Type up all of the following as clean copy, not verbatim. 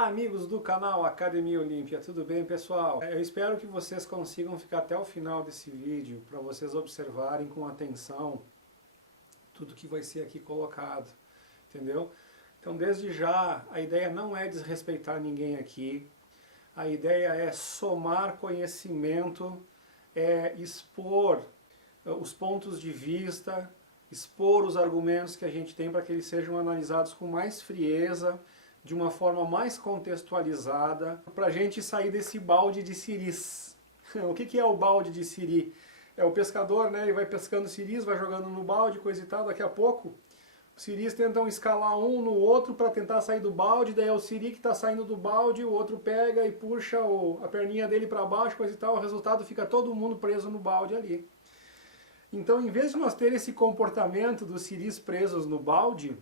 Olá amigos do canal Academia Olímpia, tudo bem pessoal? Eu espero que vocês consigam ficar até o final desse vídeo para vocês observarem com atenção tudo que vai ser aqui colocado, entendeu? Então desde já a ideia não é desrespeitar ninguém aqui, a ideia é somar conhecimento, é expor os pontos de vista, expor os argumentos que a gente tem para que eles sejam analisados com mais frieza, de uma forma mais contextualizada, para a gente sair desse balde de siris. O que é o balde de siri? É o pescador, né? Ele vai pescando siris, vai jogando no balde, coisa e tal, daqui a pouco os siris tentam escalar um no outro para tentar sair do balde, daí é o siri que está saindo do balde, o outro pega e puxa a perninha dele para baixo, coisa e tal, o resultado fica todo mundo preso no balde ali. Então, em vez de nós ter esse comportamento dos siris presos no balde,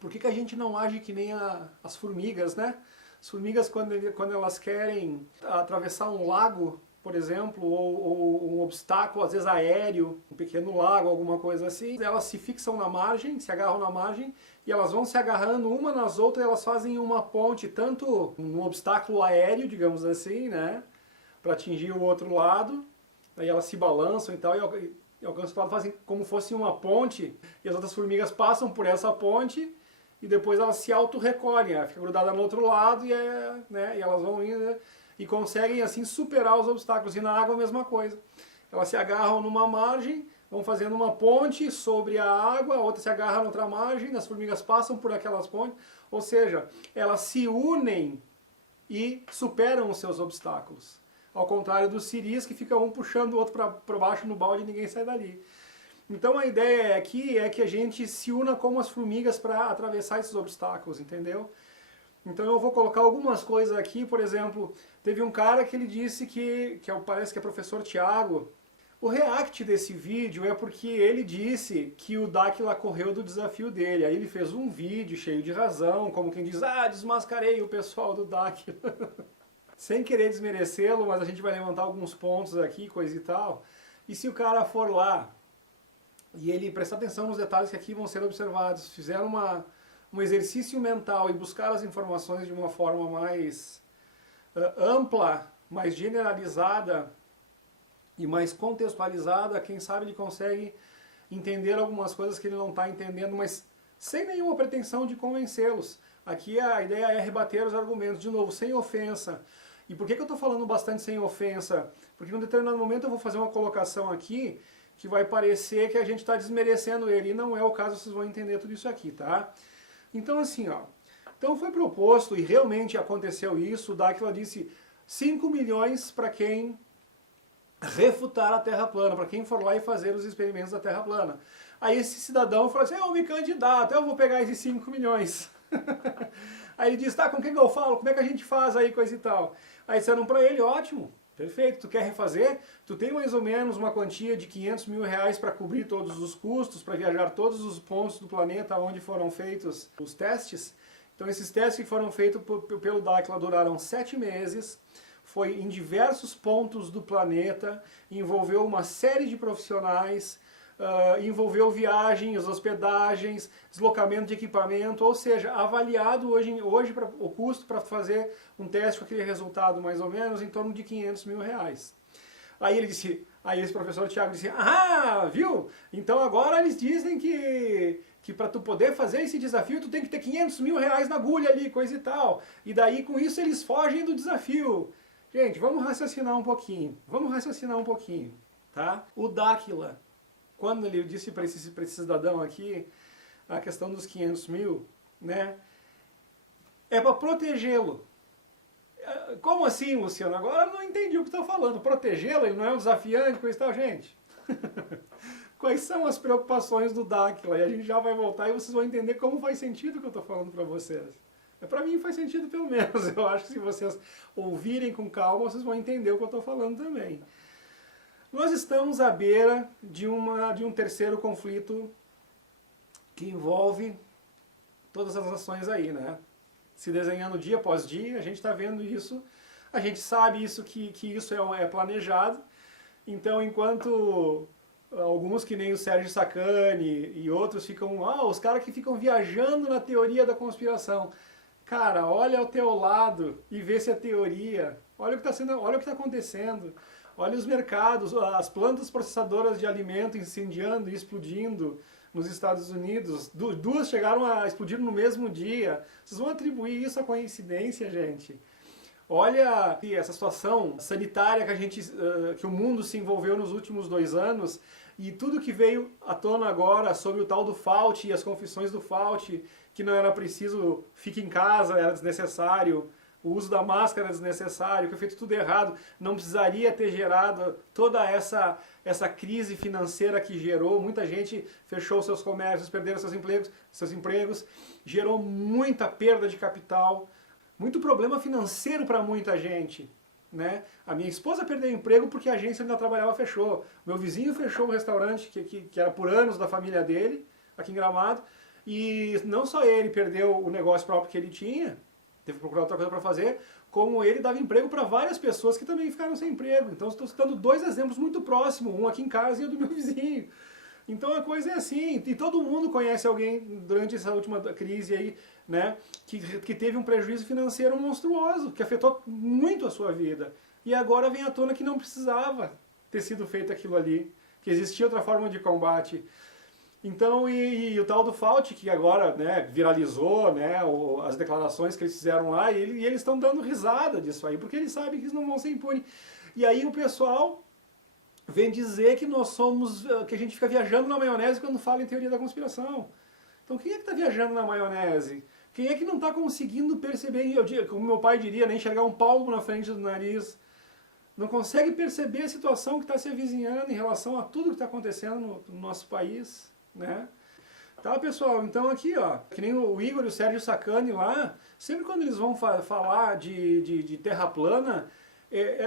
por que a gente não age que nem as formigas, né? As formigas, quando elas querem atravessar um lago, por exemplo, ou um obstáculo, às vezes aéreo, um pequeno lago, alguma coisa assim, elas se fixam na margem, se agarram na margem, e elas vão se agarrando uma nas outras, e elas fazem uma ponte, tanto um obstáculo aéreo, digamos assim, né? Para atingir o outro lado, aí elas se balançam e tal, e alcançam o lado, fazem como fosse uma ponte, e as outras formigas passam por essa ponte, e depois elas se auto-recolhem, ela fica grudada no outro lado e elas vão indo, né, e conseguem assim superar os obstáculos. E na água a mesma coisa. Elas se agarram numa margem, vão fazendo uma ponte sobre a água, a outra se agarra na outra margem, as formigas passam por aquelas pontes, ou seja, elas se unem e superam os seus obstáculos. Ao contrário dos siris, que fica um puxando o outro para baixo no balde e ninguém sai dali. Então a ideia aqui é que a gente se una como as formigas para atravessar esses obstáculos, entendeu? Então eu vou colocar algumas coisas aqui, por exemplo, teve um cara que ele disse parece que é professor Tiago. O react desse vídeo é porque ele disse que o Dáquila correu do desafio dele. Aí ele fez um vídeo cheio de razão, como quem diz, desmascarei o pessoal do Dáquila. Sem querer desmerecê-lo, mas a gente vai levantar alguns pontos aqui, coisa e tal. E se o cara for lá e ele prestar atenção nos detalhes que aqui vão ser observados, fizer um exercício mental e buscar as informações de uma forma mais ampla, mais generalizada e mais contextualizada, quem sabe ele consegue entender algumas coisas que ele não está entendendo, mas sem nenhuma pretensão de convencê-los. Aqui a ideia é rebater os argumentos, de novo, sem ofensa. E por que eu estou falando bastante sem ofensa? Porque em um determinado momento eu vou fazer uma colocação aqui que vai parecer que a gente está desmerecendo ele, e não é o caso, vocês vão entender tudo isso aqui, tá? Então assim, ó, então foi proposto, e realmente aconteceu isso, o Dáquila disse 5 milhões para quem refutar a Terra plana, para quem for lá e fazer os experimentos da Terra plana. Aí esse cidadão falou assim, eu me candidato, eu vou pegar esses 5 milhões. Aí ele disse, tá, com quem que eu falo, como é que a gente faz aí, coisa e tal. Aí disseram para ele, ótimo, perfeito, tu quer refazer? Tu tem mais ou menos uma quantia de 500 mil reais para cobrir todos os custos, para viajar todos os pontos do planeta onde foram feitos os testes. Então esses testes que foram feitos pelo Dáquila duraram 7 meses, foi em diversos pontos do planeta, envolveu uma série de profissionais, envolveu viagens, hospedagens, deslocamento de equipamento, ou seja, avaliado hoje o custo para fazer um teste com aquele resultado mais ou menos em torno de 500 mil reais. Aí esse professor Tiago disse, viu? Então agora eles dizem que para tu poder fazer esse desafio tu tem que ter 500 mil reais na agulha ali, coisa e tal. E daí com isso eles fogem do desafio. Gente, vamos raciocinar um pouquinho, tá? O Dáquila, quando ele disse para esse cidadão aqui, a questão dos 500 mil, né, é para protegê-lo. Como assim, Luciano? Agora eu não entendi o que está falando. Protegê-lo? Ele não é um desafiante, coisa e tal, gente? Quais são as preocupações do Dáquila? E a gente já vai voltar e vocês vão entender como faz sentido o que eu estou falando para vocês. Para mim faz sentido pelo menos. Eu acho que se vocês ouvirem com calma, vocês vão entender o que eu estou falando também. Nós estamos à beira de um terceiro conflito que envolve todas as nações aí, né? Se desenhando dia após dia, a gente está vendo isso, a gente sabe isso que isso é planejado. Então, enquanto alguns que nem o Sérgio Sacani e outros ficam, os caras que ficam viajando na teoria da conspiração. Cara, olha ao teu lado e vê se é teoria. Olha o que está sendo, olha o que está acontecendo. Olha os mercados, as plantas processadoras de alimento incendiando e explodindo nos Estados Unidos. Duas chegaram a explodir no mesmo dia. Vocês vão atribuir isso à coincidência, gente? Olha essa situação sanitária que o mundo se envolveu nos últimos 2 anos e tudo que veio à tona agora sobre o tal do Fauci e as confissões do Fauci, que não era preciso, fique em casa, era desnecessário, o uso da máscara era desnecessário, que foi feito tudo errado, não precisaria ter gerado toda essa crise financeira que gerou, muita gente fechou seus comércios, perderam seus empregos, gerou muita perda de capital, muito problema financeiro para muita gente. Né? A minha esposa perdeu o emprego porque a agência onde ela trabalhava fechou. Meu vizinho fechou um restaurante que era por anos da família dele, aqui em Gramado, e não só ele perdeu o negócio próprio que ele tinha, teve que procurar outra coisa para fazer, como ele dava emprego para várias pessoas que também ficaram sem emprego. Então estou citando 2 exemplos muito próximos, um aqui em casa e o do meu vizinho. Então a coisa é assim, e todo mundo conhece alguém durante essa última crise aí, né, que teve um prejuízo financeiro monstruoso, que afetou muito a sua vida. E agora vem à tona que não precisava ter sido feito aquilo ali, que existia outra forma de combate. Então, e o tal do Fauci, que agora, né, viralizou, né, as declarações que eles fizeram lá, e eles estão dando risada disso aí, porque eles sabem que eles não vão ser impunes. E aí o pessoal vem dizer que nós somos, que a gente fica viajando na maionese quando fala em teoria da conspiração. Então quem é que está viajando na maionese? Quem é que não está conseguindo perceber, como meu pai diria, nem enxergar um palmo na frente do nariz? Não consegue perceber a situação que está se avizinhando em relação a tudo que está acontecendo no nosso país, né? Tá, pessoal? Então aqui, ó, que nem o Igor e o Sérgio Sacani lá, sempre quando eles vão falar de terra plana,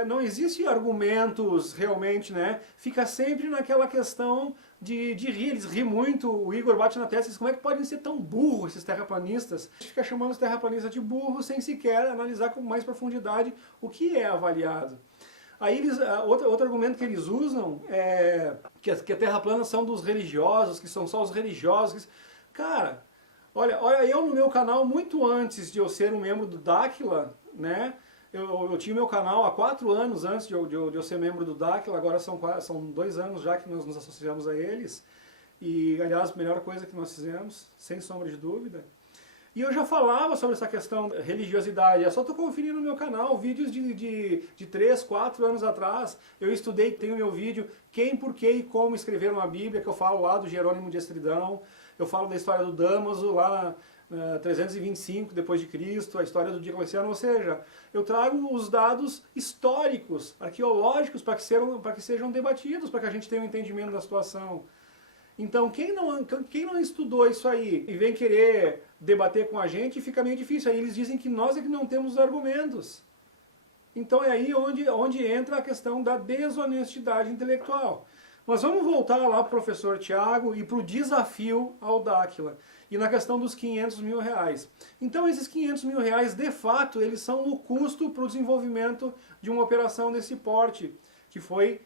não existem argumentos realmente, né? Fica sempre naquela questão de rir, eles riem muito, o Igor bate na testa e diz, como é que podem ser tão burros esses terraplanistas? A gente fica chamando os terraplanistas de burros sem sequer analisar com mais profundidade o que é avaliado. Aí outro argumento que eles usam é que a terra plana são dos religiosos, que são só os religiosos. Cara, olha, eu no meu canal, muito antes de eu ser um membro do Dáquila, né? Eu tinha meu canal há 4 anos antes de eu ser membro do Dáquila, agora são 2 anos já que nós nos associamos a eles. E, aliás, a melhor coisa que nós fizemos, sem sombra de dúvida. E eu já falava sobre essa questão da religiosidade, é só tu conferir no meu canal, vídeos de 3, 4 anos atrás. Eu estudei, tenho meu vídeo, quem, por que e como escrever uma Bíblia, que eu falo lá do Jerônimo de Estridão. Eu falo da história do Damaso, lá na 325 depois de Cristo, a história do Diocleciano, ou seja, eu trago os dados históricos, arqueológicos, para que sejam debatidos, para que a gente tenha um entendimento da situação. Então, quem não estudou isso aí e vem querer debater com a gente, fica meio difícil. Aí eles dizem que nós é que não temos os argumentos. Então é aí onde entra a questão da desonestidade intelectual. Mas vamos voltar lá para o professor Tiago e para o desafio ao Dáquila. E na questão dos 500 mil reais. Então esses 500 mil reais, de fato, eles são o custo para o desenvolvimento de uma operação desse porte, que foi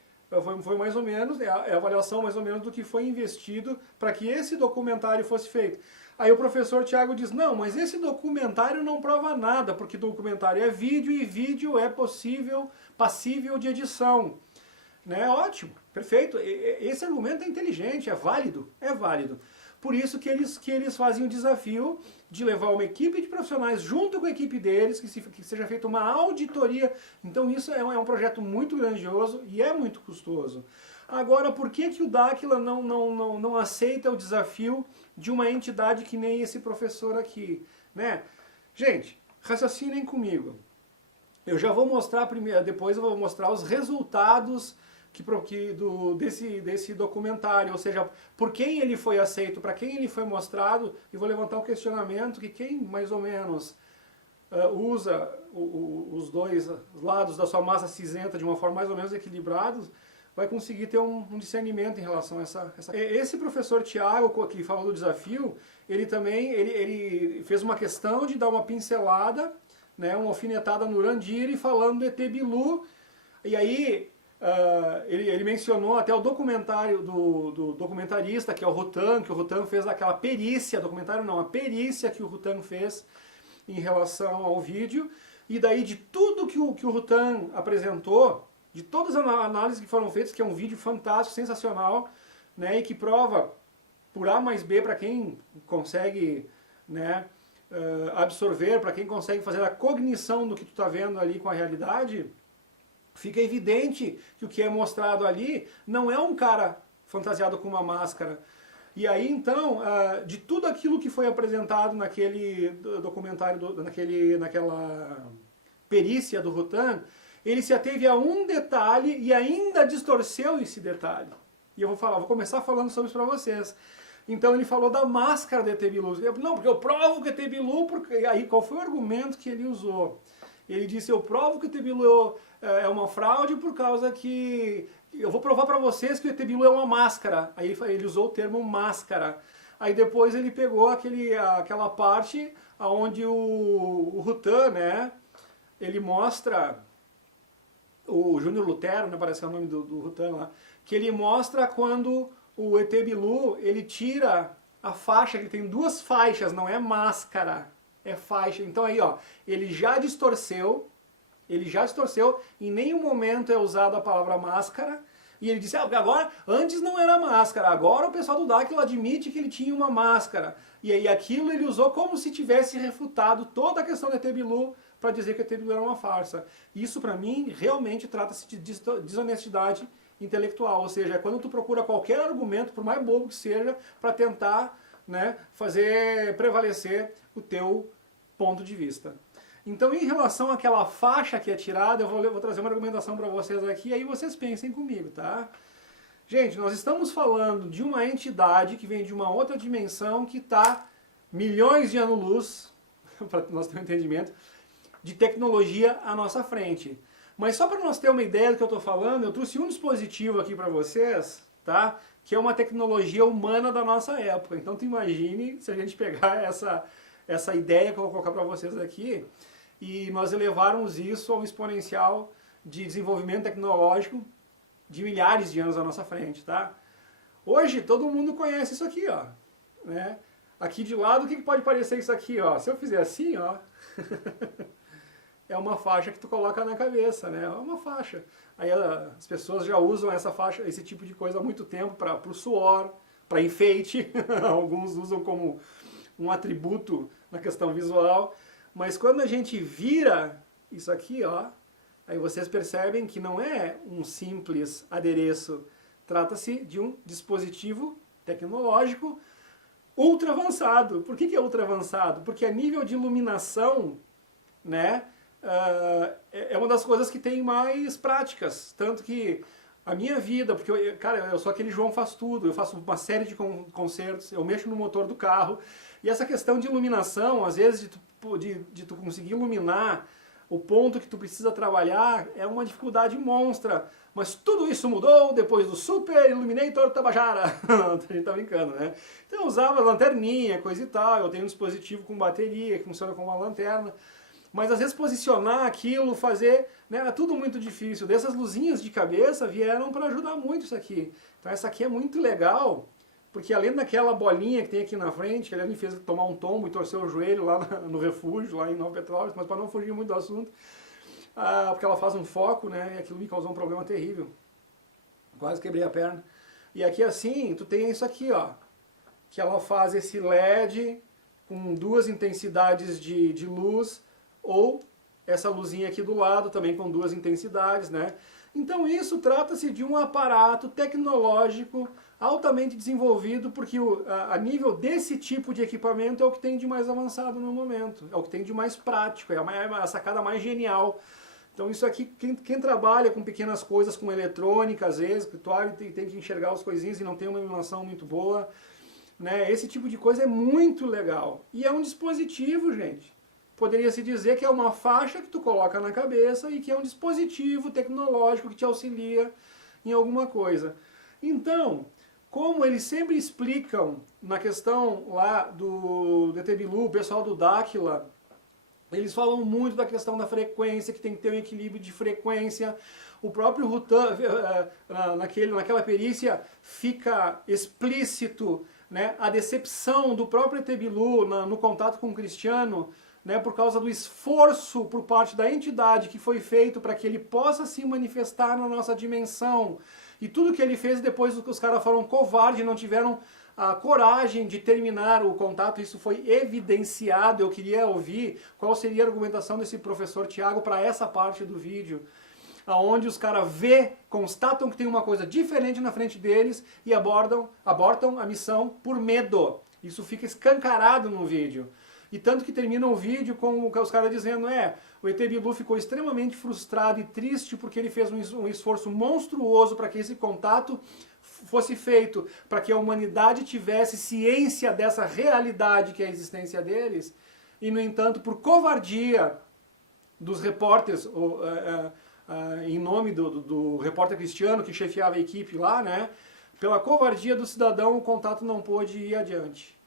mais ou menos, é a avaliação mais ou menos do que foi investido para que esse documentário fosse feito. Aí o professor Tiago diz, não, mas esse documentário não prova nada, porque documentário é vídeo e vídeo é passível de edição. Né? Ótimo, perfeito. Esse argumento é inteligente, é válido, é válido. Por isso que eles fazem o desafio de levar uma equipe de profissionais junto com a equipe deles, que seja feita uma auditoria. Então isso é um projeto muito grandioso e é muito custoso. Agora, por que o Dáquila não aceita o desafio de uma entidade que nem esse professor aqui? Né? Gente, raciocinem comigo. Eu já vou mostrar primeiro, depois eu vou mostrar os resultados desse documentário, ou seja, por quem ele foi aceito, para quem ele foi mostrado, e vou levantar um questionamento que quem mais ou menos usa os dois lados da sua massa cinzenta de uma forma mais ou menos equilibrada, vai conseguir ter um discernimento em relação a essa... Esse professor Tiago, que falou do desafio, ele também ele fez uma questão de dar uma pincelada, né, uma alfinetada no Urandiri, falando do ET Bilu, e aí ele mencionou até o documentário do documentarista, que é o Rutan, que o Rutan fez aquela perícia, documentário não, a perícia que o Rutan fez, em relação ao vídeo, e daí de tudo que o Rutan apresentou, de todas as análises que foram feitas, que é um vídeo fantástico, sensacional, né, e que prova por A mais B para quem consegue, né, absorver, para quem consegue fazer a cognição do que tu está vendo ali com a realidade, fica evidente que o que é mostrado ali não é um cara fantasiado com uma máscara. E aí então, de tudo aquilo que foi apresentado naquele documentário, naquela perícia do Rutan, ele se ateve a um detalhe e ainda distorceu esse detalhe. E eu vou começar falando sobre isso para vocês. Então ele falou da máscara do ET Bilu. Não, porque eu provo que o ET Bilu... Aí qual foi o argumento que ele usou? Ele disse, eu provo que o ET Bilu é uma fraude por causa que... Eu vou provar para vocês que o ET Bilu é uma máscara. Aí ele usou o termo máscara. Aí depois ele pegou aquela parte onde o Rutan, né, ele mostra... O Júnior Lutero, né, parece que é o nome do Rutan lá, que ele mostra quando o ET Bilu, ele tira a faixa, ele tem duas faixas, não é máscara, é faixa. Então aí, ó, ele já distorceu, em nenhum momento é usada a palavra máscara, e ele disse, agora, antes não era máscara, agora o pessoal do Dáquilo admite que ele tinha uma máscara. E aí aquilo ele usou como se tivesse refutado toda a questão do ET Bilu para dizer que o ET Bilu era uma farsa. Isso para mim realmente trata-se de desonestidade intelectual, ou seja, é quando tu procura qualquer argumento, por mais bobo que seja, para tentar, né, fazer prevalecer o teu ponto de vista. Então, em relação àquela faixa que é tirada, eu vou trazer uma argumentação para vocês aqui, aí vocês pensem comigo, tá? Gente, nós estamos falando de uma entidade que vem de uma outra dimensão que está milhões de anos-luz, para nós termos um entendimento, de tecnologia à nossa frente. Mas só para nós ter uma ideia do que eu estou falando, eu trouxe um dispositivo aqui para vocês, tá? Que é uma tecnologia humana da nossa época. Então tu imagine se a gente pegar essa ideia que eu vou colocar para vocês aqui e nós elevarmos isso a um exponencial de desenvolvimento tecnológico de milhares de anos à nossa frente, tá? Hoje todo mundo conhece isso aqui, ó, né? Aqui de lado, o que pode parecer isso aqui, ó? Se eu fizer assim, ó, é uma faixa que tu coloca na cabeça, né? É uma faixa. Aí as pessoas já usam essa faixa, esse tipo de coisa há muito tempo para o suor, para enfeite. Alguns usam como um atributo na questão visual. Mas quando a gente vira isso aqui, ó, aí vocês percebem que não é um simples adereço. Trata-se de um dispositivo tecnológico ultra avançado. Por que é ultra avançado? Porque a nível de iluminação, né, é uma das coisas que tem mais práticas. Tanto que a minha vida, porque eu sou aquele João faz tudo, eu faço uma série de concertos, eu mexo no motor do carro, e essa questão de iluminação, às vezes de tu conseguir iluminar o ponto que tu precisa trabalhar, é uma dificuldade monstra. Mas tudo isso mudou depois do Super Illuminator Tabajara. A gente tá brincando, né? Então eu usava lanterninha, coisa e tal, eu tenho um dispositivo com bateria que funciona como uma lanterna. Mas às vezes posicionar aquilo, fazer, né, era tudo muito difícil. Dessas luzinhas de cabeça vieram para ajudar muito isso aqui. Então essa aqui é muito legal, porque além daquela bolinha que tem aqui na frente, que ele me fez tomar um tombo e torcer o joelho lá no refúgio, lá em Nova Petrópolis, mas para não fugir muito do assunto, porque ela faz um foco, né, e aquilo me causou um problema terrível. Quase quebrei a perna. E aqui assim, tu tem isso aqui, ó, que ela faz esse LED com duas intensidades de luz, ou essa luzinha aqui do lado também com duas intensidades, né? Então isso trata-se de um aparato tecnológico altamente desenvolvido, porque a nível desse tipo de equipamento é o que tem de mais avançado no momento, é o que tem de mais prático, é a sacada mais genial. Então isso aqui, quem trabalha com pequenas coisas, com eletrônica, às vezes, que tu tem que enxergar as coisinhas e não tem uma iluminação muito boa, né? Esse tipo de coisa é muito legal. E é um dispositivo, gente. Poderia-se dizer que é uma faixa que tu coloca na cabeça e que é um dispositivo tecnológico que te auxilia em alguma coisa. Então, como eles sempre explicam na questão lá do ET Bilu, o pessoal do Dáquila, eles falam muito da questão da frequência, que tem que ter um equilíbrio de frequência. O próprio Rutan, naquela perícia, fica explícito, né, a decepção do próprio ET Bilu no contato com o Cristiano, né, por causa do esforço por parte da entidade que foi feito para que ele possa se manifestar na nossa dimensão. E tudo que ele fez depois os caras foram covardes, não tiveram a coragem de terminar o contato, isso foi evidenciado. Eu queria ouvir qual seria a argumentação desse professor Tiago para essa parte do vídeo, onde os caras constatam que tem uma coisa diferente na frente deles e abortam a missão por medo. Isso fica escancarado no vídeo. E tanto que termina o vídeo com os caras dizendo, o ET Bilu ficou extremamente frustrado e triste porque ele fez um esforço monstruoso para que esse contato fosse feito, para que a humanidade tivesse ciência dessa realidade que é a existência deles, e no entanto, por covardia dos repórteres, em nome do repórter Cristiano que chefiava a equipe lá, né, pela covardia do cidadão, o contato não pôde ir adiante.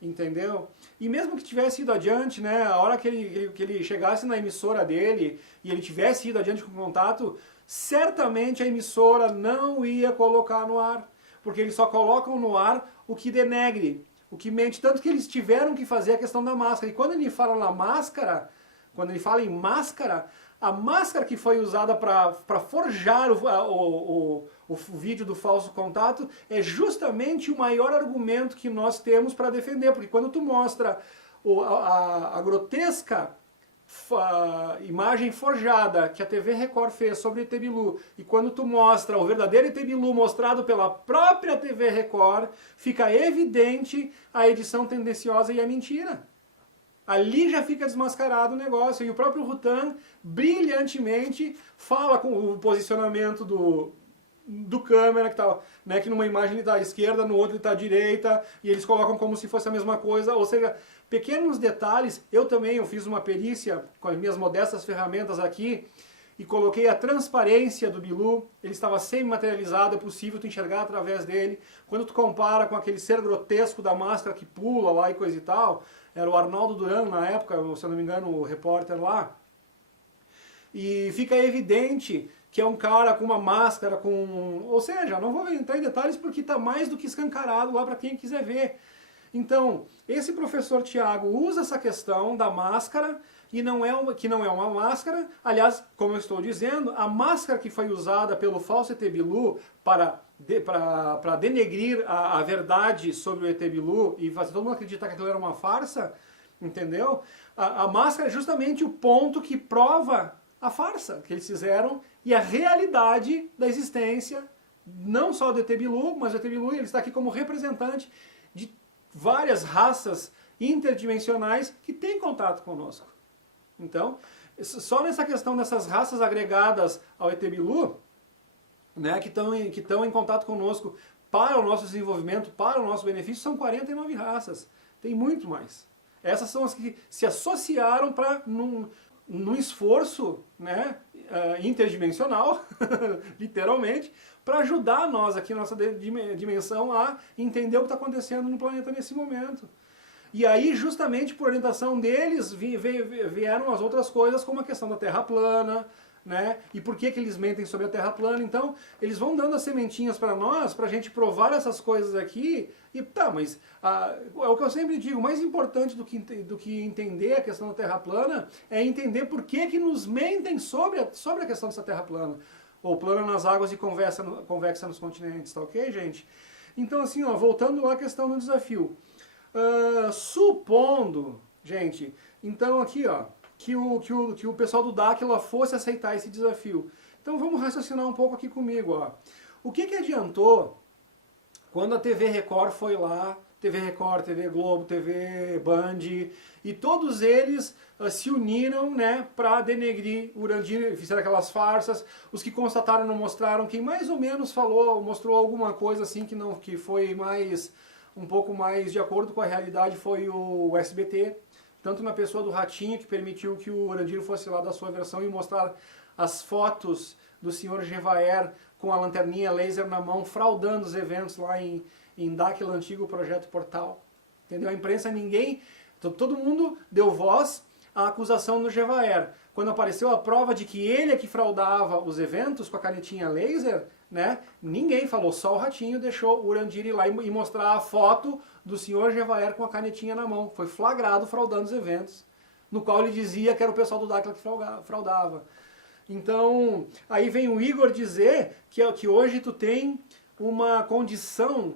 Entendeu? E mesmo que tivesse ido adiante, né, a hora que ele chegasse na emissora dele e ele tivesse ido adiante com o contato, certamente a emissora não ia colocar no ar, porque eles só colocam no ar o que denegre, o que mente, tanto que eles tiveram que fazer a questão da máscara. E quando ele fala na máscara, quando ele fala em máscara, a máscara que foi usada para forjar o vídeo do falso contato é justamente o maior argumento que nós temos para defender, porque quando tu mostra a grotesca imagem forjada que a TV Record fez sobre ET Bilu, e quando tu mostra o verdadeiro ET Bilu mostrado pela própria TV Record, fica evidente a edição tendenciosa e a mentira. Ali já fica desmascarado o negócio. E o próprio Rutan, brilhantemente, fala com o posicionamento do câmera, que, tá, né, que numa imagem ele está à esquerda, no outro ele está à direita, e eles colocam como se fosse a mesma coisa. Ou seja, pequenos detalhes. Eu fiz uma perícia com as minhas modestas ferramentas aqui, e coloquei a transparência do Bilu. Ele estava semi-materializado, é possível tu enxergar através dele. Quando tu compara com aquele ser grotesco da máscara que pula lá e coisa e tal, era o Arnaldo Duran na época, se eu não me engano, o repórter lá. E fica evidente que é um cara com uma máscara, ou seja, não vou entrar em detalhes porque está mais do que escancarado lá para quem quiser ver. Então, esse professor Tiago usa essa questão da máscara, e que não é uma máscara. Aliás, como eu estou dizendo, a máscara que foi usada pelo falso ET Bilu para denegrir a verdade sobre o ET Bilu e fazer todo mundo acreditar que aquilo era uma farsa, entendeu? A máscara é justamente o ponto que prova a farsa que eles fizeram e a realidade da existência, não só do ET Bilu, mas o ET Bilu, ele está aqui como representante de várias raças interdimensionais que têm contato conosco. Então, só nessa questão dessas raças agregadas ao ET Bilu, né, que estão em contato conosco para o nosso desenvolvimento, para o nosso benefício, são 49 raças. Tem muito mais. Essas são as que se associaram para, num esforço, né, interdimensional, literalmente, para ajudar nós aqui, nossa dimensão, a entender o que está acontecendo no planeta nesse momento. E aí, justamente por orientação deles, vieram as outras coisas, como a questão da Terra plana, né? E por que eles mentem sobre a Terra plana. Então, eles vão dando as sementinhas para nós, para a gente provar essas coisas aqui. E tá, mas é o que eu sempre digo, o mais importante do que entender a questão da Terra plana é entender por que nos mentem sobre a questão dessa Terra plana. Ou plana nas águas e convexa nos continentes, tá ok, gente? Então, assim, ó, voltando lá à questão do desafio. Supondo, gente, então aqui, ó, que o pessoal do Dáquila fosse aceitar esse desafio. Então vamos raciocinar um pouco aqui comigo, ó. O que adiantou quando a TV Record foi lá, TV Record, TV Globo, TV Band, e todos eles se uniram, né, para denegrir o Urandir, fizeram aquelas farsas. Os que constataram não mostraram, quem mais ou menos mostrou alguma coisa assim que foi um pouco mais de acordo com a realidade, foi o SBT, tanto na pessoa do Ratinho, que permitiu que o Urandir fosse lá da sua versão e mostrar as fotos do senhor Gevaer com a lanterninha laser na mão, fraudando os eventos lá em Dáquila, antigo Projeto Portal. Entendeu? A imprensa, todo mundo deu voz à acusação do Gevaer. Quando apareceu a prova de que ele é que fraudava os eventos com a canetinha laser, né, ninguém falou, só o Ratinho deixou o Urandir ir lá e mostrar a foto do senhor Gevaer com a canetinha na mão. Foi flagrado fraudando os eventos. no qual ele dizia que era o pessoal do Dáquila que fraudava. Então, aí vem o Igor dizer que hoje tu tem uma condição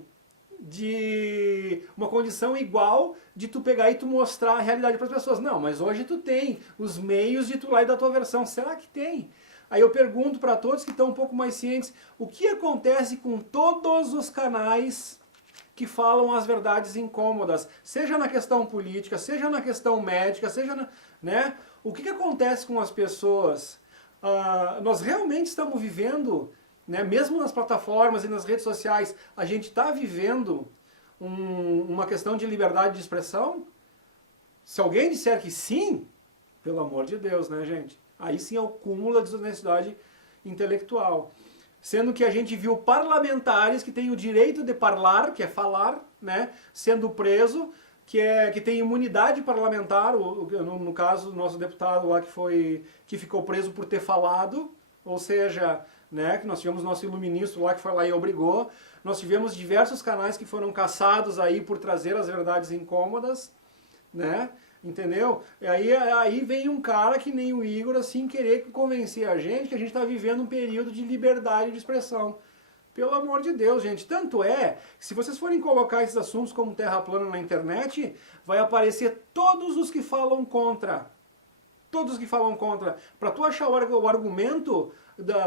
igual de tu pegar e tu mostrar a realidade para as pessoas. Não, mas hoje tu tem os meios de tu lá e da tua versão. Será que tem? Aí eu pergunto para todos que estão um pouco mais cientes, o que acontece com todos os canais que falam as verdades incômodas, seja na questão política, seja na questão médica, seja na, né? O que acontece com as pessoas? Nós realmente estamos vivendo, né, mesmo nas plataformas e nas redes sociais, a gente está vivendo uma questão de liberdade de expressão? Se alguém disser que sim, pelo amor de Deus, né, gente? Aí sim é o cúmulo da desonestidade intelectual. Sendo que a gente viu parlamentares que têm o direito de falar, que é falar, né, sendo preso, que tem imunidade parlamentar, no caso do nosso deputado lá que ficou preso por ter falado, ou seja, né, que nós tivemos nosso iluministro lá que foi lá e obrigou, nós tivemos diversos canais que foram caçados aí por trazer as verdades incômodas, né, entendeu? E aí vem um cara que nem o Igor, assim, querer convencer a gente que a gente está vivendo um período de liberdade de expressão. Pelo amor de Deus, gente. Tanto é que se vocês forem colocar esses assuntos como terra plana na internet, vai aparecer todos os que falam contra. Todos que falam contra. Para tu achar o argumento,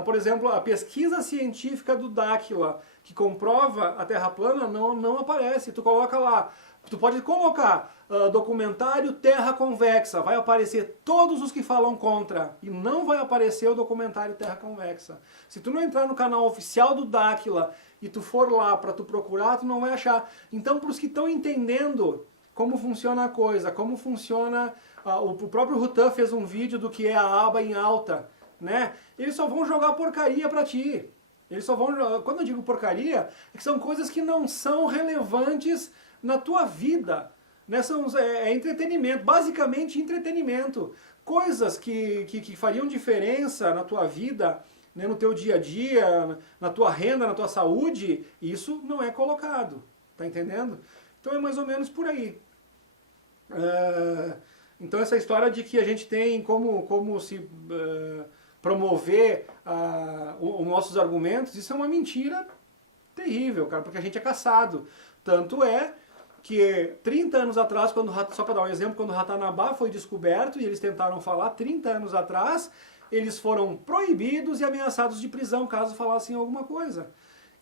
por exemplo, a pesquisa científica do Dáquila, que comprova a terra plana, não aparece. Tu coloca lá. Tu pode colocar documentário Terra Convexa, vai aparecer todos os que falam contra, e não vai aparecer o documentário Terra Convexa. Se tu não entrar no canal oficial do Dáquila e tu for lá para tu procurar, tu não vai achar. Então, para os que estão entendendo como funciona a coisa, como funciona... o próprio Rutan fez um vídeo do que é a aba em alta, né? Eles só vão jogar porcaria para ti. Eles só vão... Quando eu digo porcaria, é que são coisas que não são relevantes na tua vida, né? É entretenimento, basicamente entretenimento. Coisas que fariam diferença na tua vida, né, no teu dia a dia, na tua renda, na tua saúde, isso não é colocado, tá entendendo? Então é mais ou menos por aí. Então essa história de que a gente tem como se promover os nossos argumentos, isso é uma mentira terrível, cara, porque a gente é caçado. Tanto é que 30 anos atrás, só para dar um exemplo, quando o Ratanabá foi descoberto e eles tentaram falar, 30 anos atrás, eles foram proibidos e ameaçados de prisão caso falassem alguma coisa.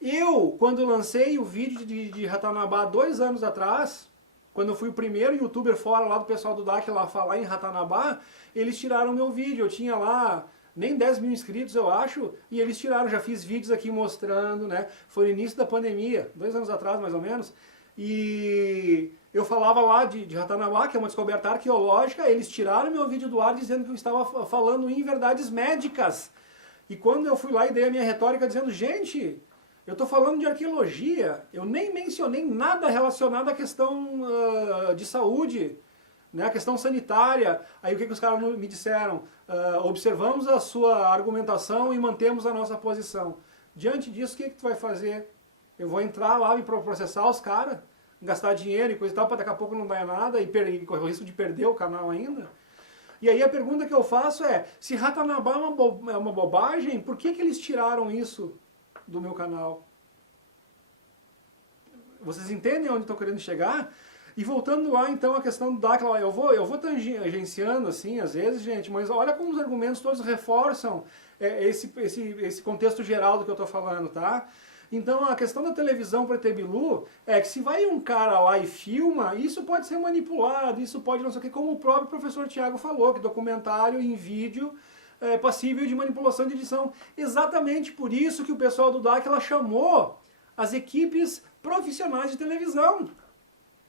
Eu, quando lancei o vídeo de Ratanabá 2 anos atrás, quando eu fui o primeiro youtuber fora lá do pessoal do DAC lá falar em Ratanabá, eles tiraram meu vídeo, eu tinha lá nem 10 mil inscritos, eu acho, e eles tiraram, já fiz vídeos aqui mostrando, né, foi no início da pandemia, 2 anos atrás mais ou menos, e eu falava lá de Ratanabá, que é uma descoberta arqueológica, eles tiraram meu vídeo do ar dizendo que eu estava falando em verdades médicas. E quando eu fui lá e dei a minha retórica dizendo, gente, eu estou falando de arqueologia, eu nem mencionei nada relacionado à questão de saúde, né, a questão sanitária. Aí o que os caras me disseram? Observamos a sua argumentação e mantemos a nossa posição. Diante disso, o que tu vai fazer? Eu vou entrar lá e processar os caras, gastar dinheiro e coisa e tal, para daqui a pouco não dar nada e correr o risco de perder o canal ainda? E aí a pergunta que eu faço é, se Ratanabá é uma bobagem, por que eles tiraram isso do meu canal? Vocês entendem onde estou querendo chegar? E voltando lá então à questão do Dáquila, eu vou tangenciando assim às vezes, gente, mas olha como os argumentos todos reforçam esse contexto geral do que eu estou falando, tá? Então a questão da televisão para Bilu é que se vai um cara lá e filma, isso pode ser manipulado, isso pode não sei o que, como o próprio professor Tiago falou, que documentário em vídeo é passível de manipulação de edição. Exatamente por isso que o pessoal do Dáquila chamou as equipes profissionais de televisão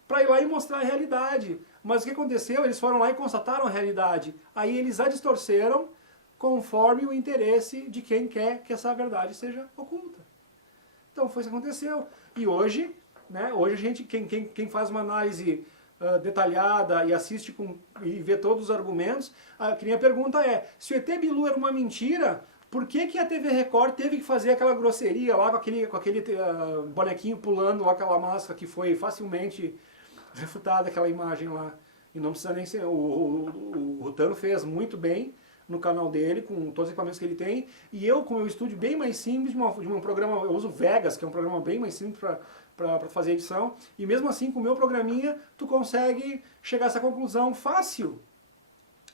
para ir lá e mostrar a realidade. Mas o que aconteceu? Eles foram lá e constataram a realidade. Aí eles a distorceram conforme o interesse de quem quer que essa verdade seja oculta. Então foi isso que aconteceu. E hoje, né, hoje a gente, quem faz uma análise detalhada e assiste e vê todos os argumentos, a minha pergunta é, se o ET Bilu era uma mentira, por que a TV Record teve que fazer aquela grosseria lá com aquele bonequinho pulando lá, aquela máscara que foi facilmente refutada, aquela imagem lá? E não precisa nem ser... O Rutano fez muito bem no canal dele, com todos os equipamentos que ele tem, e eu com o meu estúdio bem mais simples, de um programa, eu uso Vegas, que é um programa bem mais simples para fazer edição, e mesmo assim com o meu programinha, tu consegue chegar a essa conclusão fácil,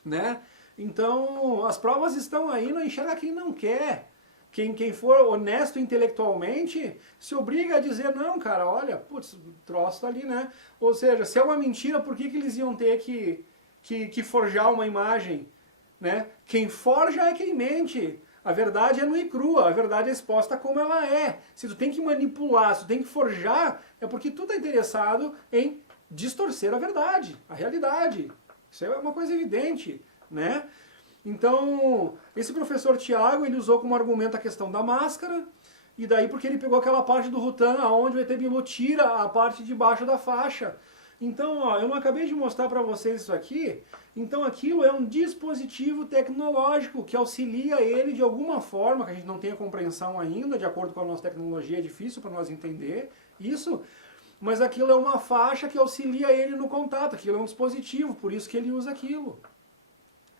né? Então, as provas estão aí, não enxerga quem não quer. Quem for honesto intelectualmente se obriga a dizer, não, cara, olha, putz, o troço tá ali, né? Ou seja, se é uma mentira, por que eles iam ter que forjar uma imagem? Né? Quem forja é quem mente. A verdade é nua e crua, a verdade é exposta como ela é. Se tu tem que manipular, se tu tem que forjar, é porque tu tá interessado em distorcer a verdade, a realidade. Isso é uma coisa evidente, né? Então, esse professor Tiago, ele usou como argumento a questão da máscara, e daí porque ele pegou aquela parte do Rutan, onde o ET Bilu tira a parte de baixo da faixa. Então, ó, eu não acabei de mostrar para vocês isso aqui, então aquilo é um dispositivo tecnológico que auxilia ele de alguma forma, que a gente não tem a compreensão ainda, de acordo com a nossa tecnologia, é difícil para nós entender isso, mas aquilo é uma faixa que auxilia ele no contato, aquilo é um dispositivo, por isso que ele usa aquilo,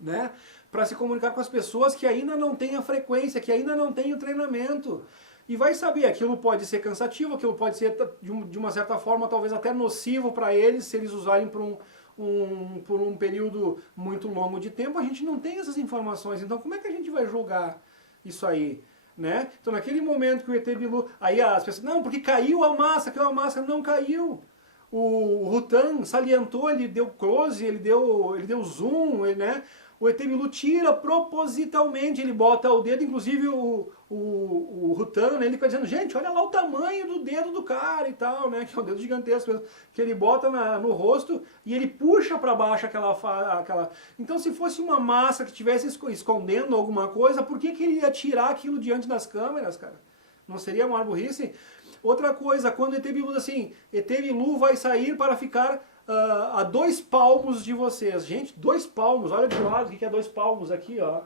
né? Para se comunicar com as pessoas que ainda não têm a frequência, que ainda não têm o treinamento. E vai saber, aquilo pode ser cansativo, aquilo pode ser, de uma certa forma, talvez até nocivo para eles, se eles usarem por um período muito longo de tempo. A gente não tem essas informações, então como é que a gente vai julgar isso aí? Né? Então naquele momento que o ET Bilu, aí as pessoas, não, porque caiu a máscara, não caiu. O Rutan salientou, ele deu close, ele deu zoom, né? O ET Bilu tira propositalmente, ele bota o dedo, inclusive o Rutan, né, ele fica dizendo, gente, olha lá o tamanho do dedo do cara e tal, né, que é um dedo gigantesco, que ele bota no rosto e ele puxa para baixo aquela... Então se fosse uma massa que estivesse escondendo alguma coisa, por que ele ia tirar aquilo diante das câmeras, cara? Não seria uma burrice? Outra coisa, quando o ET Bilu diz assim, ET Bilu vai sair para ficar a 2 palmos de vocês. Gente, 2 palmos, olha de lado o que é 2 palmos aqui, ó.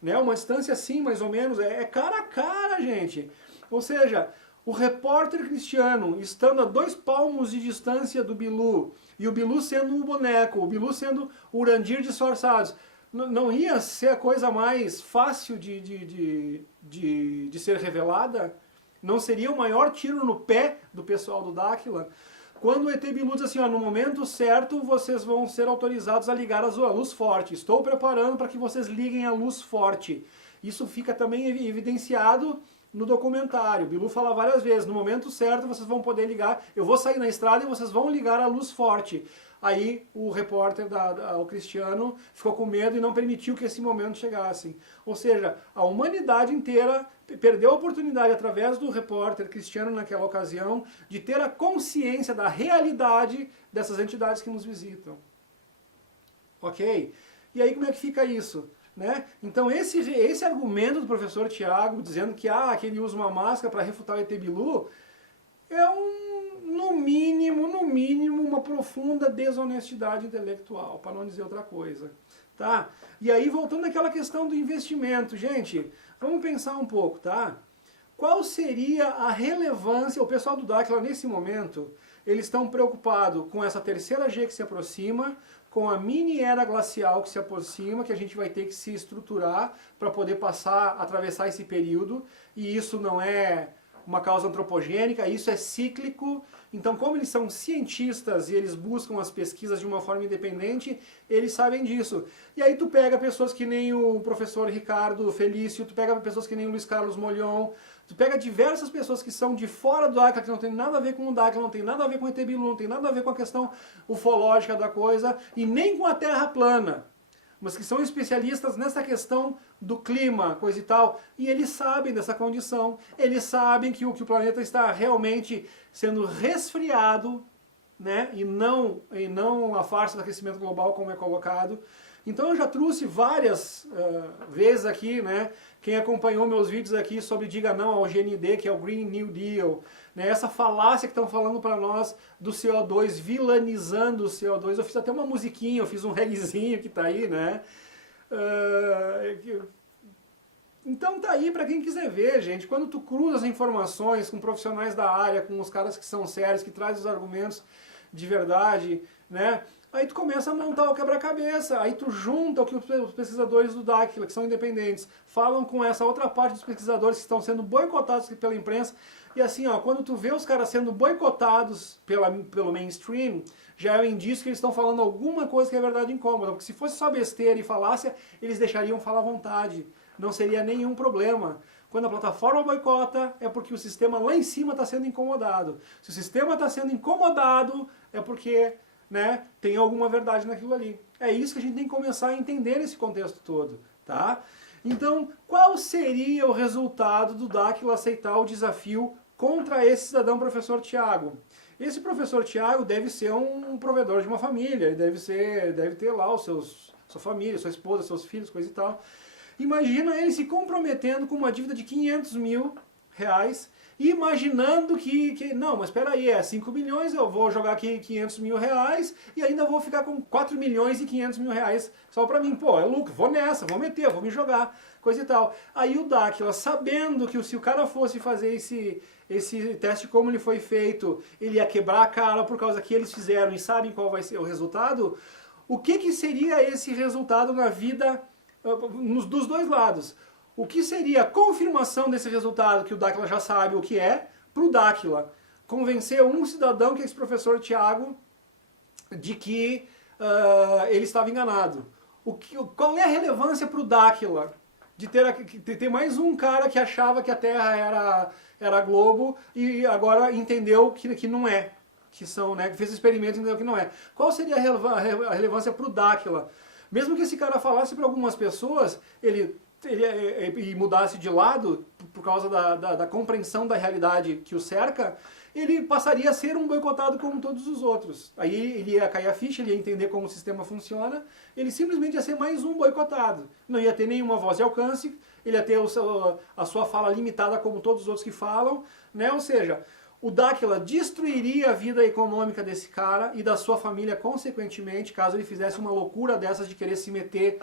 Né? Uma distância assim, mais ou menos, é cara a cara, gente. Ou seja, o repórter Cristiano estando a 2 palmos de distância do Bilu, e o Bilu sendo um boneco, o Bilu sendo o Urandir disfarçados, não ia ser a coisa mais fácil de ser revelada? Não seria o maior tiro no pé do pessoal do Dáquila? Quando o ET Bilu diz assim, ó, no momento certo vocês vão ser autorizados a ligar a luz forte. Estou preparando para que vocês liguem a luz forte. Isso fica também evidenciado no documentário. O Bilu fala várias vezes, no momento certo vocês vão poder ligar, eu vou sair na estrada e vocês vão ligar a luz forte. Aí o repórter, o Cristiano, ficou com medo e não permitiu que esse momento chegasse. Ou seja, a humanidade inteira perdeu a oportunidade, através do repórter Cristiano naquela ocasião, de ter a consciência da realidade dessas entidades que nos visitam. Ok? E aí como é que fica isso? Né? Então esse argumento do professor Tiago, dizendo que ele usa uma máscara para refutar o ET Bilu, é no mínimo, uma profunda desonestidade intelectual, para não dizer outra coisa. Tá? E aí, voltando àquela questão do investimento, gente, vamos pensar um pouco, tá? Qual seria a relevância, o pessoal do Dáquila, nesse momento, eles estão preocupados com essa terceira G que se aproxima, com a mini era glacial que se aproxima, que a gente vai ter que se estruturar para poder atravessar esse período, e isso não é uma causa antropogênica, isso é cíclico. Então, como eles são cientistas e eles buscam as pesquisas de uma forma independente, eles sabem disso. E aí tu pega pessoas que nem o professor Ricardo Felício, tu pega pessoas que nem o Luiz Carlos Molhon, tu pega diversas pessoas que são de fora do Dáquila, que não tem nada a ver com o Dáquila, não tem nada a ver com o ET Bilu, não tem nada a ver com a questão ufológica da coisa, e nem com a Terra plana, mas que são especialistas nessa questão do clima, coisa e tal, e eles sabem dessa condição, eles sabem que o planeta está realmente sendo resfriado, né, e não a farsa do aquecimento global como é colocado. Então eu já trouxe várias vezes aqui, né, quem acompanhou meus vídeos aqui sobre Diga Não ao GND, que é o Green New Deal, né, essa falácia que estão falando para nós do CO2, vilanizando o CO2. Eu fiz até uma musiquinha, eu fiz um reggaezinho que está aí, né. Então tá aí para quem quiser ver, gente. Quando tu cruza as informações com profissionais da área, com os caras que são sérios, que trazem os argumentos de verdade, né? Aí tu começa a montar o quebra-cabeça, aí tu junta o que os pesquisadores do Dáquila, que são independentes, falam com essa outra parte dos pesquisadores que estão sendo boicotados pela imprensa, e assim, ó, quando tu vê os caras sendo boicotados pelo mainstream, já é um indício que eles estão falando alguma coisa que é verdade incômoda, porque se fosse só besteira e falácia, eles deixariam falar à vontade, não seria nenhum problema. Quando a plataforma boicota, é porque o sistema lá em cima está sendo incomodado. Se o sistema está sendo incomodado, é porque, né, tem alguma verdade naquilo ali. É isso que a gente tem que começar a entender nesse contexto todo, tá? Então, qual seria o resultado do Dáquila aceitar o desafio contra esse cidadão professor Tiago? Esse professor Tiago deve ser um provedor de uma família, ele deve ter lá sua família, sua esposa, seus filhos, coisa e tal. Imagina ele se comprometendo com uma dívida de 500 mil reais, imaginando não, mas espera aí, é 5 milhões, eu vou jogar aqui 500 mil reais e ainda vou ficar com 4 milhões e 500 mil reais só pra mim. Pô, é lucro, vou nessa, vou meter, vou me jogar, coisa e tal. Aí o Dáquila, sabendo que se o cara fosse fazer esse teste como ele foi feito, ele ia quebrar a cara por causa que eles fizeram e sabem qual vai ser o resultado, o que seria esse resultado na vida dos dois lados? O que seria a confirmação desse resultado, que o Dáquila já sabe o que é, para o Dáquila convencer um cidadão, que é esse professor Tiago, de que ele estava enganado? Qual é a relevância para o Dáquila de ter mais um cara que achava que a Terra era globo e agora entendeu que não é? Que são, né, que fez o experimento e entendeu que não é. Qual seria a relevância para o Dáquila? Mesmo que esse cara falasse para algumas pessoas, ele mudasse de lado por causa da compreensão da realidade que o cerca, ele passaria a ser um boicotado como todos os outros. Aí ele ia cair a ficha, ele ia entender como o sistema funciona, ele simplesmente ia ser mais um boicotado. Não ia ter nenhuma voz de alcance, ele ia ter a sua fala limitada como todos os outros que falam, né? Ou seja, o Dáquila destruiria a vida econômica desse cara e da sua família consequentemente, caso ele fizesse uma loucura dessas de querer se meter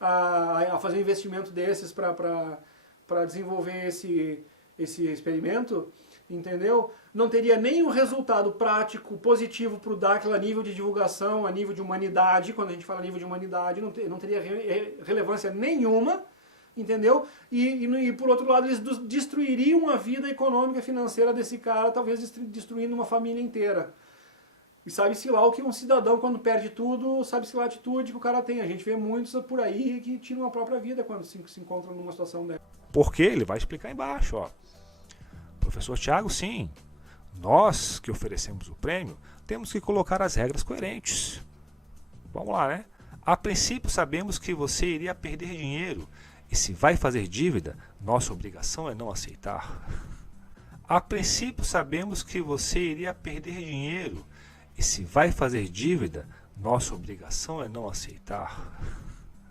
a fazer um investimento desses para desenvolver esse experimento, entendeu? Não teria nenhum resultado prático positivo para o Dáquila a nível de divulgação, a nível de humanidade. Quando a gente fala nível de humanidade, não teria relevância nenhuma, entendeu? E por outro lado, eles destruiriam a vida econômica e financeira desse cara, talvez destruindo uma família inteira. E sabe-se lá o que um cidadão, quando perde tudo, sabe-se lá a atitude que o cara tem. A gente vê muitos por aí que tiram a própria vida quando se encontram numa situação dessa. Porque ele vai explicar embaixo, ó. Professor Tiago, sim, nós que oferecemos o prêmio, temos que colocar as regras coerentes. Vamos lá, né? A princípio sabemos que você iria perder dinheiro, e se vai fazer dívida, nossa obrigação é não aceitar. A princípio sabemos que você iria perder dinheiro, e se vai fazer dívida, nossa obrigação é não aceitar.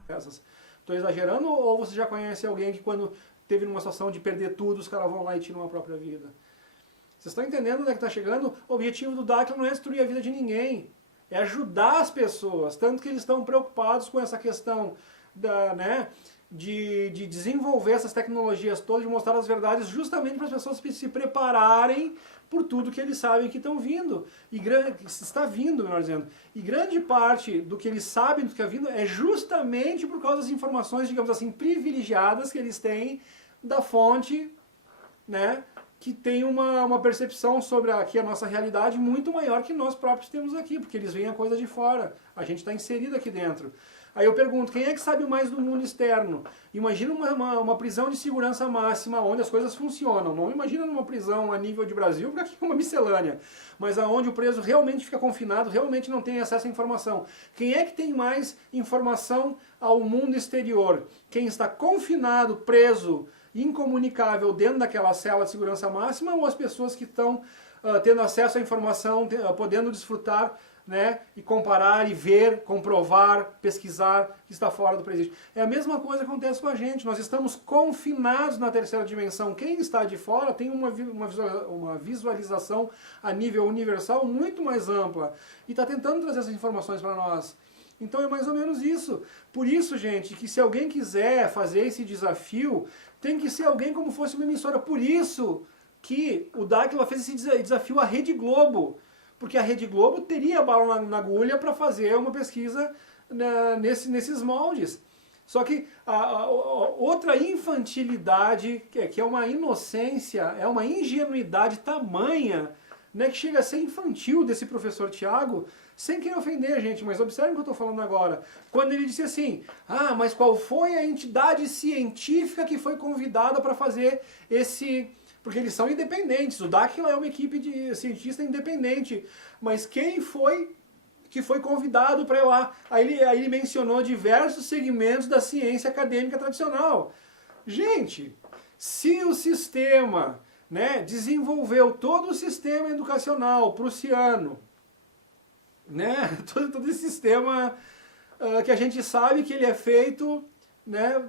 Estou exagerando ou você já conhece alguém que quando teve numa situação de perder tudo, os caras vão lá e tiram a própria vida? Vocês estão entendendo onde é que está chegando? O objetivo do Dáquila não é destruir a vida de ninguém, é ajudar as pessoas, tanto que eles estão preocupados com essa questão de desenvolver essas tecnologias todas, de mostrar as verdades justamente para as pessoas se prepararem por tudo que eles sabem que estão vindo, está vindo, melhor dizendo. E grande parte do que eles sabem do que está vindo é justamente por causa das informações, digamos assim, privilegiadas que eles têm da fonte, né, que tem uma percepção sobre aqui a nossa realidade muito maior que nós próprios temos aqui, porque eles veem a coisa de fora, a gente está inserido aqui dentro. Aí eu pergunto, quem é que sabe mais do mundo externo? Imagina uma prisão de segurança máxima, onde as coisas funcionam. Não imagina numa prisão a nível de Brasil, porque aqui é uma miscelânea. Mas aonde o preso realmente fica confinado, realmente não tem acesso à informação. Quem é que tem mais informação ao mundo exterior? Quem está confinado, preso, incomunicável dentro daquela cela de segurança máxima, ou as pessoas que estão tendo acesso à informação, podendo desfrutar, né, e comparar, e ver, comprovar, pesquisar, que está fora do presídio. É a mesma coisa que acontece com a gente. Nós estamos confinados na terceira dimensão. Quem está de fora tem uma visualização a nível universal muito mais ampla. E está tentando trazer essas informações para nós. Então é mais ou menos isso. Por isso, gente, que se alguém quiser fazer esse desafio, tem que ser alguém como fosse uma emissora. Por isso que o Dáquila fez esse desafio à Rede Globo. porque a Rede Globo teria bala na agulha para fazer uma pesquisa, né, nesses moldes. Só que a outra infantilidade, que é uma inocência, é uma ingenuidade tamanha, né, que chega a ser infantil desse professor Tiago, sem querer ofender a gente, mas observe o que eu estou falando agora. Quando ele disse assim, mas qual foi a entidade científica que foi convidada para fazer esse... Porque eles são independentes, o Daquila é uma equipe de cientista independente, mas quem foi que foi convidado para ir lá? Aí ele mencionou diversos segmentos da ciência acadêmica tradicional. Gente, se o sistema, né, desenvolveu todo o sistema educacional prussiano, né, todo esse sistema que a gente sabe que ele é feito, né,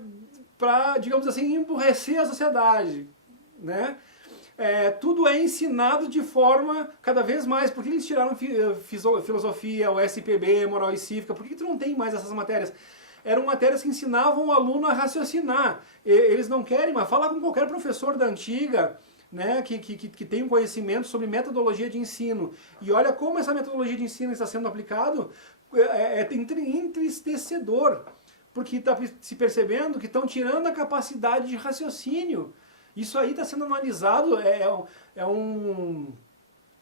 para, digamos assim, emburrecer a sociedade, né? Tudo é ensinado de forma cada vez mais. Por que eles tiraram filosofia, o SPB, moral e cívica? Por que tu não tem mais essas matérias? Eram matérias que ensinavam o aluno a raciocinar. Eles não querem, mas fala com qualquer professor da antiga, né, que tem um conhecimento sobre metodologia de ensino. E olha como essa metodologia de ensino está sendo aplicado, entristecedor. Porque está se percebendo que estão tirando a capacidade de raciocínio. Isso aí está sendo analisado, é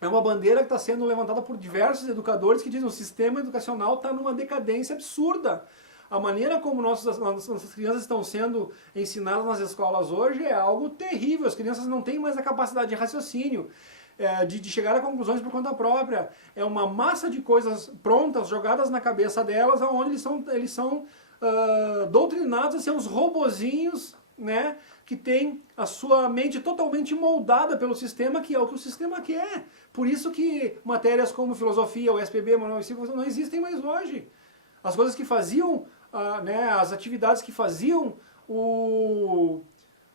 uma bandeira que está sendo levantada por diversos educadores que dizem que o sistema educacional está numa decadência absurda. A maneira como nossas crianças estão sendo ensinadas nas escolas hoje é algo terrível. As crianças não têm mais a capacidade de raciocínio, de chegar a conclusões por conta própria. É uma massa de coisas prontas, jogadas na cabeça delas, onde eles são doutrinados a ser uns robozinhos, né, que tem a sua mente totalmente moldada pelo sistema, que é o que o sistema quer. Por isso que matérias como filosofia, o SPB, moral e cívica não existem mais hoje. As coisas que faziam, né, as atividades que faziam o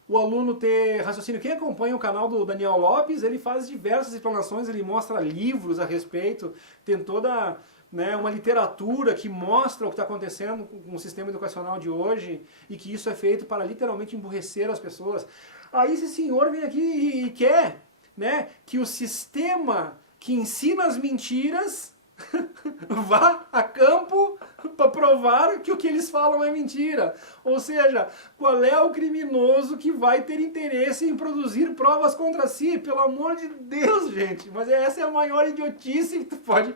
aluno ter raciocínio. Quem acompanha o canal do Daniel Lopes, ele faz diversas explanações, ele mostra livros a respeito, tem toda, né, uma literatura que mostra o que está acontecendo com o sistema educacional de hoje e que isso é feito para literalmente emburrecer as pessoas. Aí esse senhor vem aqui e quer, né, que o sistema que ensina as mentiras vá a campo para provar que o que eles falam é mentira. Ou seja, qual é o criminoso que vai ter interesse em produzir provas contra si? Pelo amor de Deus, gente. Mas essa é a maior idiotice que tu pode...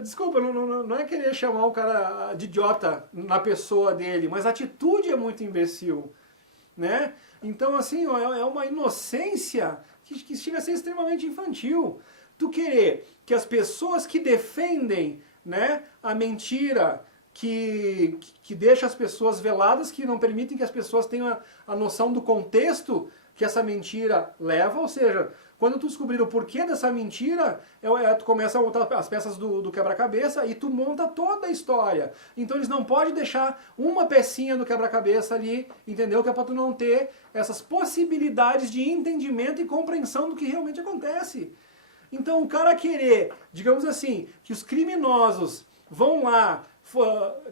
Desculpa, não é querer chamar o cara de idiota na pessoa dele, mas a atitude é muito imbecil, né? Então, assim, ó, é uma inocência que chega a ser extremamente infantil. Tu querer que as pessoas que defendem, né, a mentira, que deixa as pessoas veladas, que não permitem que as pessoas tenham a noção do contexto que essa mentira leva, ou seja, quando tu descobrir o porquê dessa mentira, tu começa a montar as peças do quebra-cabeça e tu monta toda a história. Então eles não podem deixar uma pecinha do quebra-cabeça ali, entendeu? Que é para tu não ter essas possibilidades de entendimento e compreensão do que realmente acontece. Então o cara querer, digamos assim, que os criminosos vão lá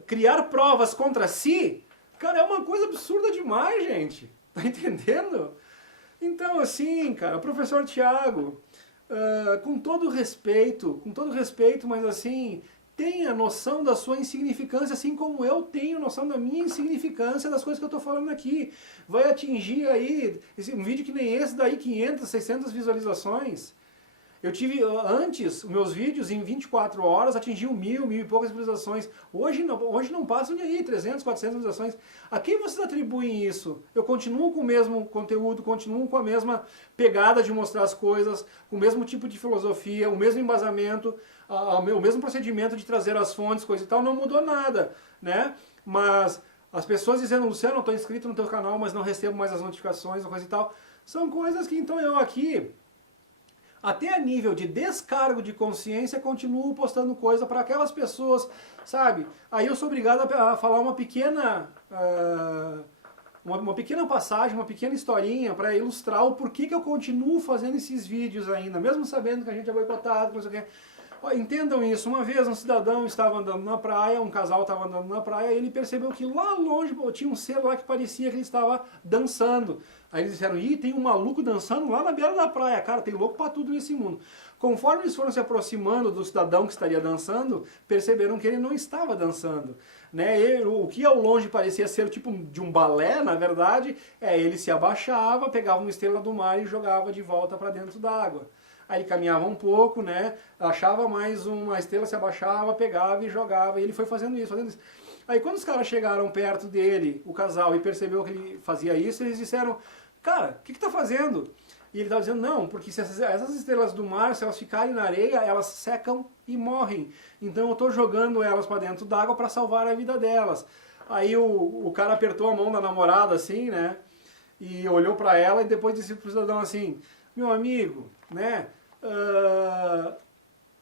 criar provas contra si, cara, é uma coisa absurda demais, gente. Tá entendendo? Então, assim, cara, o professor Tiago, com todo respeito, mas assim, tenha noção da sua insignificância, assim como eu tenho noção da minha insignificância das coisas que eu estou falando aqui. Vai atingir aí, um vídeo que nem esse daí, 500, 600 visualizações. Eu tive antes, meus vídeos em 24 horas atingiam 1000 e poucas visualizações. Hoje não passam de aí, 300, 400 visualizações. A quem vocês atribuem isso? Eu continuo com o mesmo conteúdo, continuo com a mesma pegada de mostrar as coisas, com o mesmo tipo de filosofia, o mesmo embasamento, o mesmo procedimento de trazer as fontes, coisa e tal, não mudou nada, né? Mas as pessoas dizendo, Luciano, eu estou inscrito no teu canal, mas não recebo mais as notificações, coisa e tal, são coisas que então eu aqui... Até a nível de descargo de consciência, continuo postando coisa para aquelas pessoas, sabe? Aí eu sou obrigado a falar uma pequena passagem, uma pequena historinha para ilustrar o porquê que eu continuo fazendo esses vídeos ainda, mesmo sabendo que a gente é boicotado, não sei o quê. Ó, entendam isso, uma vez um cidadão estava andando na praia, um casal estava andando na praia, e ele percebeu que lá longe tinha um ser lá que parecia que ele estava dançando. Aí eles disseram, ih, tem um maluco dançando lá na beira da praia, cara, tem louco para tudo nesse mundo. Conforme eles foram se aproximando do cidadão que estaria dançando, perceberam que ele não estava dançando. Né? O que ao longe parecia ser tipo de um balé, na verdade, ele se abaixava, pegava uma estrela do mar e jogava de volta para dentro da água. Aí ele caminhava um pouco, né? Achava mais uma estrela, se abaixava, pegava e jogava. E ele foi fazendo isso, fazendo isso. Aí quando os caras chegaram perto dele, o casal, e percebeu que ele fazia isso, eles disseram, cara, o que tá fazendo? E ele estava dizendo, não, porque se essas estrelas do mar, se elas ficarem na areia, elas secam e morrem. Então eu estou jogando elas para dentro d'água para salvar a vida delas. Aí o cara apertou a mão da namorada assim, né? E olhou para ela e depois disse pro cidadão assim, meu amigo, né?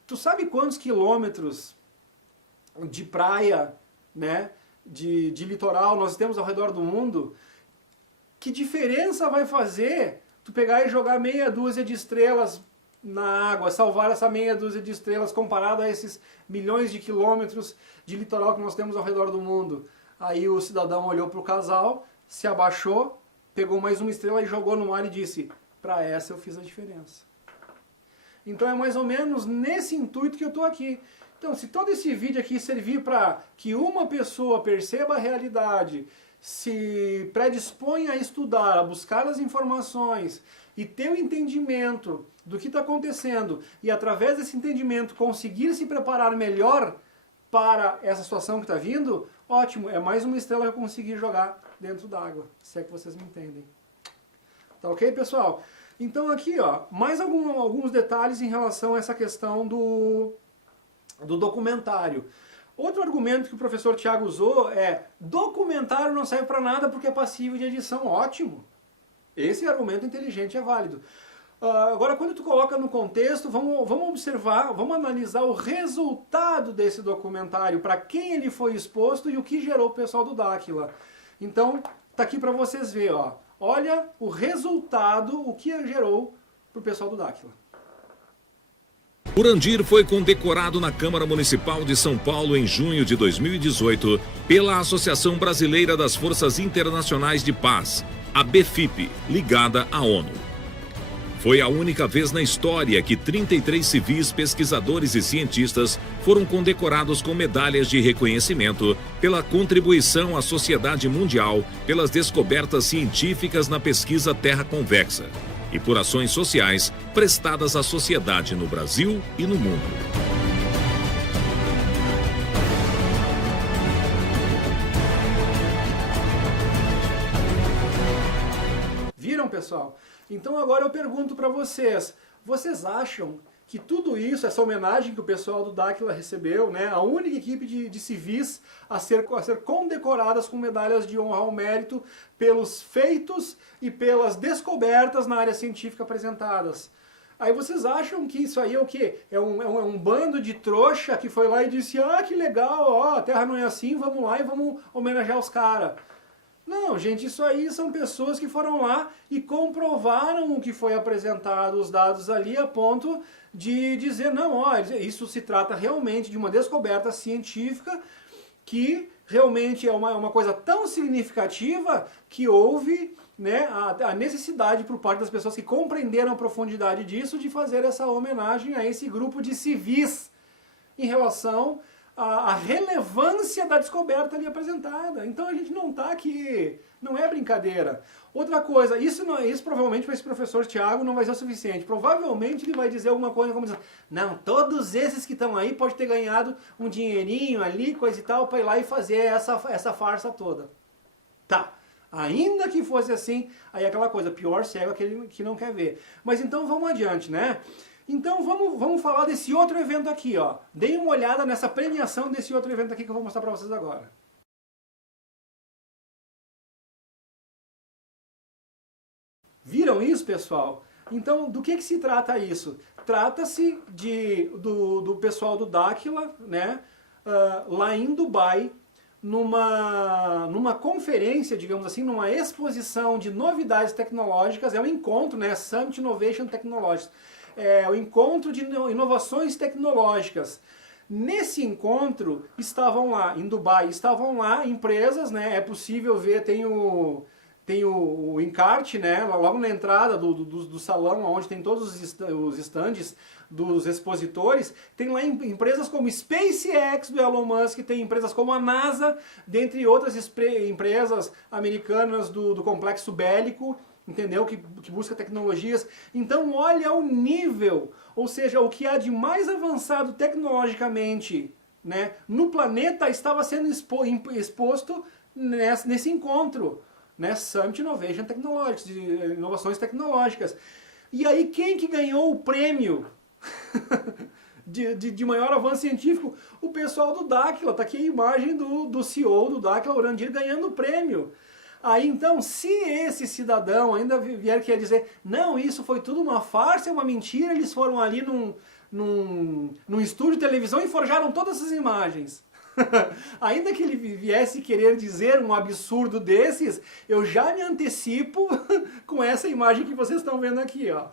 Tu sabe quantos quilômetros de praia, né? De litoral nós temos ao redor do mundo? Que diferença vai fazer tu pegar e jogar meia dúzia de estrelas na água, salvar essa meia dúzia de estrelas comparado a esses milhões de quilômetros de litoral que nós temos ao redor do mundo? Aí o cidadão olhou para o casal, se abaixou, pegou mais uma estrela e jogou no mar e disse, para essa eu fiz a diferença. Então é mais ou menos nesse intuito que eu estou aqui. Então se todo esse vídeo aqui servir para que uma pessoa perceba a realidade, se predispõe a estudar, a buscar as informações e ter o entendimento do que está acontecendo e através desse entendimento conseguir se preparar melhor para essa situação que está vindo, ótimo, é mais uma estrela que eu consegui jogar dentro d'água, se é que vocês me entendem. Tá ok, pessoal? Então aqui, ó, mais alguns detalhes em relação a essa questão do documentário. Outro argumento que o professor Tiago usou é documentário não serve para nada porque é passível de edição. Ótimo! Esse argumento inteligente é válido. Agora, quando tu coloca no contexto, vamos observar, vamos analisar o resultado desse documentário, para quem ele foi exposto e o que gerou o pessoal do Dáquila. Então, tá aqui para vocês verem, ó. Olha o resultado, o que gerou para o pessoal do Dáquila. Urandir foi condecorado na Câmara Municipal de São Paulo em junho de 2018 pela Associação Brasileira das Forças Internacionais de Paz, a BFIP, ligada à ONU. Foi a única vez na história que 33 civis, pesquisadores e cientistas foram condecorados com medalhas de reconhecimento pela contribuição à sociedade mundial pelas descobertas científicas na pesquisa terra convexa e por ações sociais prestadas à sociedade no Brasil e no mundo. Viram, pessoal? Então agora eu pergunto para vocês, vocês acham que tudo isso, essa homenagem que o pessoal do Dáquila recebeu, né, a única equipe de civis a ser condecoradas com medalhas de honra ao mérito pelos feitos e pelas descobertas na área científica apresentadas. Aí vocês acham que isso aí é o quê? É um bando de trouxa que foi lá e disse, ah, que legal, ó, a Terra não é assim, vamos lá e vamos homenagear os caras. Não, gente, isso aí são pessoas que foram lá e comprovaram o que foi apresentado, os dados ali, a ponto de dizer, não, ó, isso se trata realmente de uma descoberta científica que realmente é uma coisa tão significativa que houve, né, a necessidade por parte das pessoas que compreenderam a profundidade disso de fazer essa homenagem a esse grupo de civis em relação a relevância da descoberta ali apresentada. Então a gente não está aqui, não é brincadeira. Outra coisa, isso provavelmente para esse professor Tiago não vai ser o suficiente. Provavelmente ele vai dizer alguma coisa como dizer, não, todos esses que estão aí podem ter ganhado um dinheirinho ali, coisa e tal, para ir lá e fazer essa farsa toda. Tá, ainda que fosse assim, aí é aquela coisa, pior cego é aquele que não quer ver. Mas então vamos adiante, né? Então vamos falar desse outro evento aqui, ó. Deem uma olhada nessa premiação desse outro evento aqui que eu vou mostrar para vocês agora. Viram isso, pessoal? Então, do que se trata isso? Trata-se do pessoal do Dáquila, né, lá em Dubai, numa conferência, digamos assim, numa exposição de novidades tecnológicas, é um encontro, né, Summit Innovation Technologies. o encontro de inovações tecnológicas. Nesse encontro estavam lá, em Dubai, estavam lá empresas, né? É possível ver, tem o encarte, né? Logo na entrada do salão, onde tem todos os estandes dos expositores, tem lá empresas como SpaceX do Elon Musk, tem empresas como a NASA, dentre outras empresas americanas do complexo bélico, entendeu? Que busca tecnologias. Então olha o nível, ou seja, o que há de mais avançado tecnologicamente, né, no planeta estava sendo exposto nesse encontro, né, Summit Innovation Technologies, de inovações tecnológicas. E aí quem que ganhou o prêmio de maior avanço científico? O pessoal do Daquila. Está aqui a imagem do CEO do Daquila, Orandir, ganhando o prêmio. Aí então, se esse cidadão ainda vier querer dizer, não, isso foi tudo uma farsa, é uma mentira, eles foram ali num estúdio de televisão e forjaram todas essas imagens. Ainda que ele viesse querer dizer um absurdo desses, eu já me antecipo com essa imagem que vocês estão vendo aqui, ó.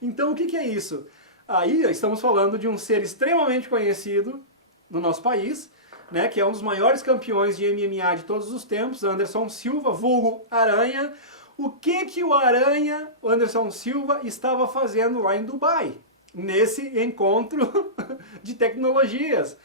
Então o que é isso? Aí estamos falando de um ser extremamente conhecido no nosso país, né, que é um dos maiores campeões de MMA de todos os tempos, Anderson Silva, vulgo Aranha. O que o Anderson Silva, estava fazendo lá em Dubai, nesse encontro de tecnologias?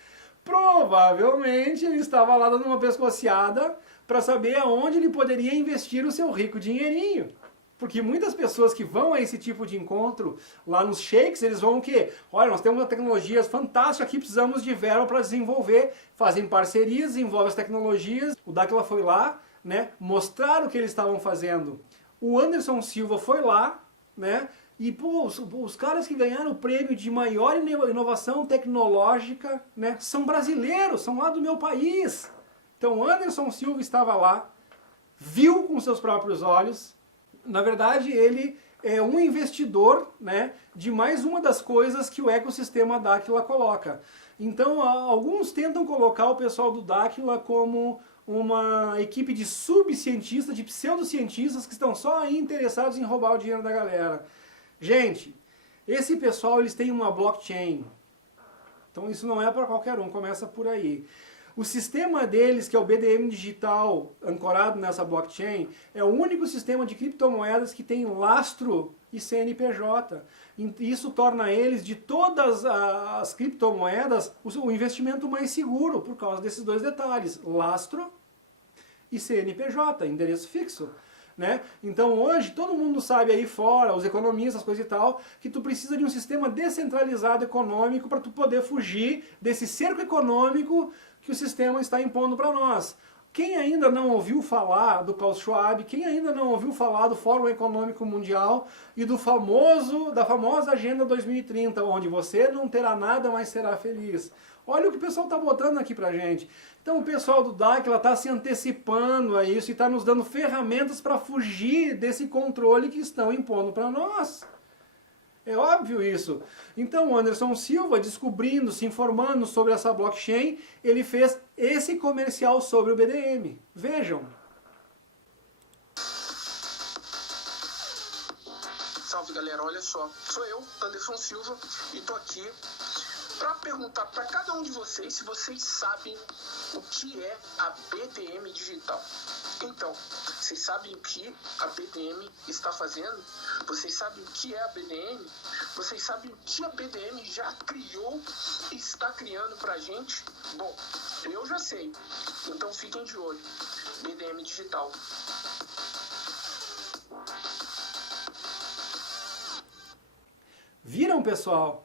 Provavelmente ele estava lá dando uma pescoceada para saber aonde ele poderia investir o seu rico dinheirinho. Porque muitas pessoas que vão a esse tipo de encontro, lá nos shakes, eles vão o quê? Olha, nós temos uma tecnologia fantástica aqui, precisamos de verba para desenvolver. Fazem parcerias, desenvolvem as tecnologias. O Daquila foi lá, né, mostrar o que eles estavam fazendo. O Anderson Silva foi lá, né, e pô, os caras que ganharam o prêmio de maior inovação tecnológica, né, são brasileiros, são lá do meu país. Então o Anderson Silva estava lá, viu com seus próprios olhos. Na verdade, ele é um investidor, né, de mais uma das coisas que o ecossistema Daquila coloca. Então, alguns tentam colocar o pessoal do Daquila como uma equipe de subcientistas, de pseudocientistas que estão só aí interessados em roubar o dinheiro da galera. Gente, esse pessoal, eles têm uma blockchain. Então isso não é para qualquer um, começa por aí. O sistema deles, que é o BDM digital, ancorado nessa blockchain, é o único sistema de criptomoedas que tem lastro e CNPJ. Isso torna eles, de todas as criptomoedas, o investimento mais seguro, por causa desses dois detalhes, lastro e CNPJ, endereço fixo. Né? Então hoje todo mundo sabe aí fora, os economistas, coisas e tal, que tu precisa de um sistema descentralizado econômico para tu poder fugir desse cerco econômico que o sistema está impondo para nós. Quem ainda não ouviu falar do Klaus Schwab, quem ainda não ouviu falar do Fórum Econômico Mundial e da famosa Agenda 2030, onde você não terá nada, mas será feliz. Olha o que o pessoal está botando aqui pra gente. Então o pessoal do Daquila está se antecipando a isso e está nos dando ferramentas para fugir desse controle que estão impondo para nós. É óbvio isso. Então o Anderson Silva, descobrindo, se informando sobre essa blockchain, ele fez esse comercial sobre o BDM. Vejam. Salve galera, olha só. Sou eu, Anderson Silva, e tô aqui para perguntar para cada um de vocês se vocês sabem o que é a BDM digital. Então, vocês sabem o que a BDM está fazendo? Vocês sabem o que é a BDM? Vocês sabem o que a BDM já criou e está criando pra gente? Bom, eu já sei. Então fiquem de olho. BDM digital. Viram, pessoal?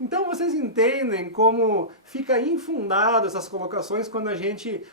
Então vocês entendem como fica infundado essas colocações quando a gente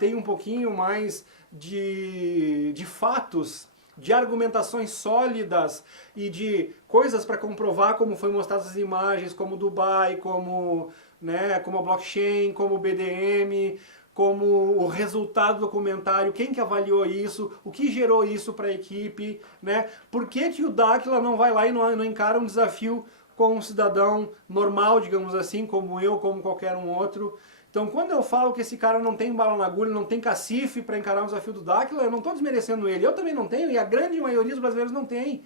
tem um pouquinho mais de fatos, de argumentações sólidas e de coisas para comprovar, como foi mostrado as imagens, como Dubai, como a blockchain, como o BDM, como o resultado do documentário, quem que avaliou isso, o que gerou isso para a equipe, né? Por que o Daquila não vai lá e não encara um desafio com um cidadão normal, digamos assim, como eu, como qualquer um outro. Então, quando eu falo que esse cara não tem bala na agulha, não tem cacife para encarar um desafio do Daquila, eu não estou desmerecendo ele. Eu também não tenho, e a grande maioria dos brasileiros não tem.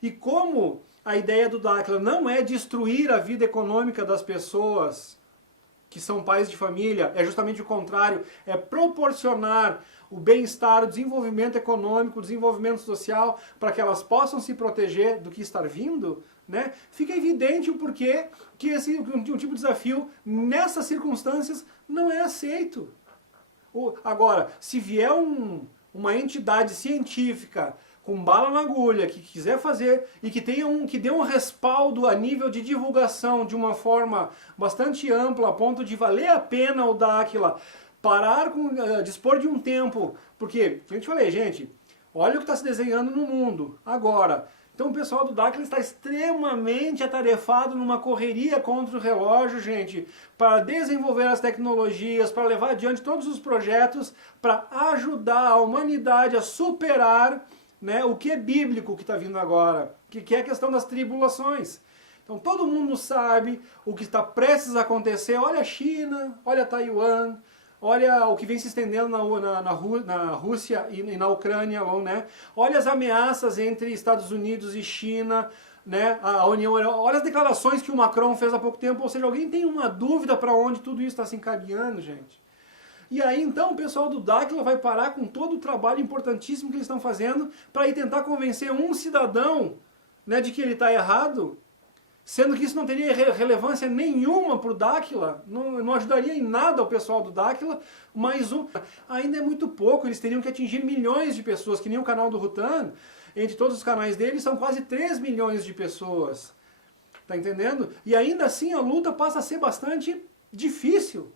E como a ideia do Dáquila não é destruir a vida econômica das pessoas que são pais de família, é justamente o contrário, é proporcionar o bem-estar, o desenvolvimento econômico, o desenvolvimento social, para que elas possam se proteger do que está vindo, né? Fica evidente o porquê que esse um tipo de desafio, nessas circunstâncias, não é aceito. Agora, se vier uma entidade científica com bala na agulha, que quiser fazer e que dê um respaldo a nível de divulgação de uma forma bastante ampla, a ponto de valer a pena o Dáquila, dispor de um tempo, porque, como eu te falei, gente, olha o que está se desenhando no mundo agora. Então o pessoal do Dáquila está extremamente atarefado numa correria contra o relógio, gente, para desenvolver as tecnologias, para levar adiante todos os projetos, para ajudar a humanidade a superar, né, o que é bíblico que está vindo agora, que é a questão das tribulações. Então todo mundo sabe o que está prestes a acontecer. Olha a China, olha a Taiwan, olha o que vem se estendendo na Rússia e na Ucrânia, né? Olha as ameaças entre Estados Unidos e China, né? A União Europeia. Olha as declarações que o Macron fez há pouco tempo. Ou seja, alguém tem uma dúvida para onde tudo isso está se encaminhando, gente? E aí então o pessoal do Dáquila vai parar com todo o trabalho importantíssimo que eles estão fazendo para ir tentar convencer um cidadão, né, de que ele está errado, sendo que isso não teria relevância nenhuma para o Dáquila, não ajudaria em nada o pessoal do Dáquila, mas ainda é muito pouco, eles teriam que atingir milhões de pessoas, que nem o canal do Rutan, entre todos os canais dele são quase 3 milhões de pessoas, tá entendendo? E ainda assim a luta passa a ser bastante difícil,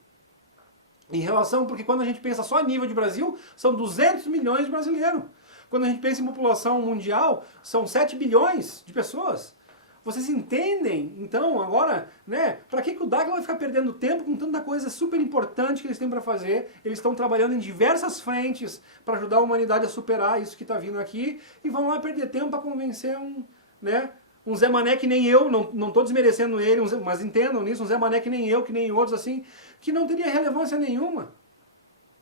em relação, porque quando a gente pensa só a nível de Brasil, são 200 milhões de brasileiros. Quando a gente pensa em população mundial, são 7 bilhões de pessoas. Vocês entendem, então, agora, né, para que o Dáquila vai ficar perdendo tempo com tanta coisa super importante que eles têm para fazer? Eles estão trabalhando em diversas frentes para ajudar a humanidade a superar isso que está vindo aqui, e vão lá perder tempo para convencer um Zé Mané que nem eu, não estou desmerecendo ele, mas entendam nisso, um Zé Mané que nem eu, que nem outros assim, que não teria relevância nenhuma.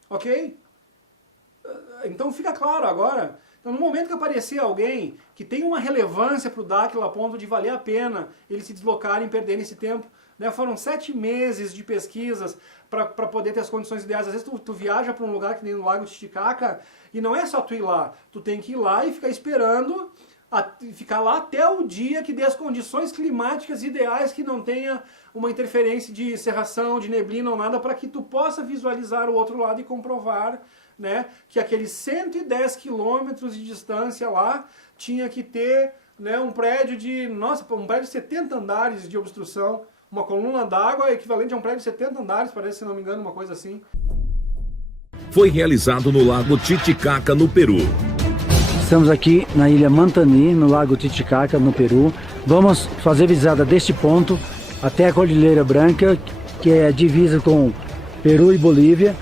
Ok? Então fica claro agora. Então, no momento que aparecer alguém que tem uma relevância para o Dáquila a ponto de valer a pena eles se deslocarem, perderem esse tempo, né? Foram 7 meses de pesquisas para poder ter as condições ideais. Às vezes tu viaja para um lugar que nem no Lago Titicaca e não é só tu ir lá, tu tem que ir lá e ficar esperando, ficar lá até o dia que dê as condições climáticas ideais, que não tenha uma interferência de cerração, de neblina ou nada, para que tu possa visualizar o outro lado e comprovar, né, que aqueles 110 quilômetros de distância lá tinha que ter, né, um prédio de 70 andares de obstrução, uma coluna d'água equivalente a um prédio de 70 andares, parece, se não me engano, uma coisa assim. Foi realizado no Lago Titicaca, no Peru. Estamos aqui na ilha Mantani, no Lago Titicaca, no Peru. Vamos fazer visada deste ponto até a Cordilheira Branca, que é a divisa com Peru e Bolívia.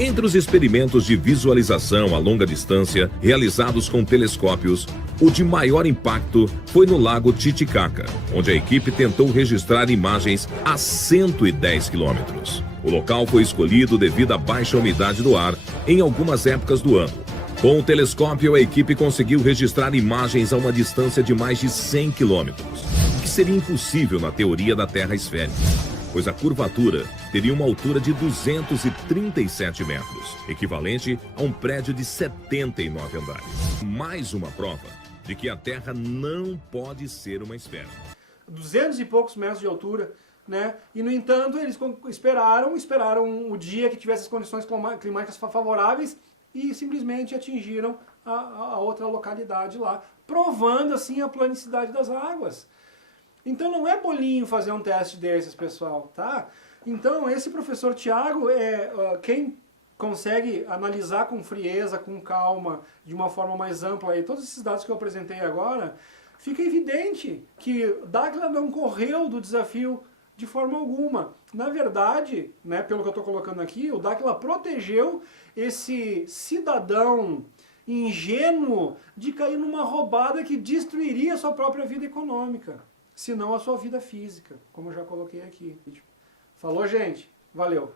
Entre os experimentos de visualização a longa distância realizados com telescópios, o de maior impacto foi no Lago Titicaca, onde a equipe tentou registrar imagens a 110 quilômetros. O local foi escolhido devido à baixa umidade do ar em algumas épocas do ano. Com o telescópio, a equipe conseguiu registrar imagens a uma distância de mais de 100 quilômetros, o que seria impossível na teoria da Terra esférica, pois a curvatura teria uma altura de 237 metros, equivalente a um prédio de 79 andares. Mais uma prova de que a Terra não pode ser uma esfera. 200 e poucos metros de altura, né? E, no entanto, eles esperaram o dia que tivesse as condições climáticas favoráveis e simplesmente atingiram a outra localidade lá, provando assim a planicidade das águas. Então não é bolinho fazer um teste desses, pessoal, tá? Então esse professor Thiago quem consegue analisar com frieza, com calma, de uma forma mais ampla aí, todos esses dados que eu apresentei agora, fica evidente que Dáquila não correu do desafio de forma alguma. Na verdade, né, pelo que eu estou colocando aqui, o Dáquila protegeu esse cidadão ingênuo de cair numa roubada que destruiria a sua própria vida econômica, se não a sua vida física, como eu já coloquei aqui. Falou, gente? Valeu!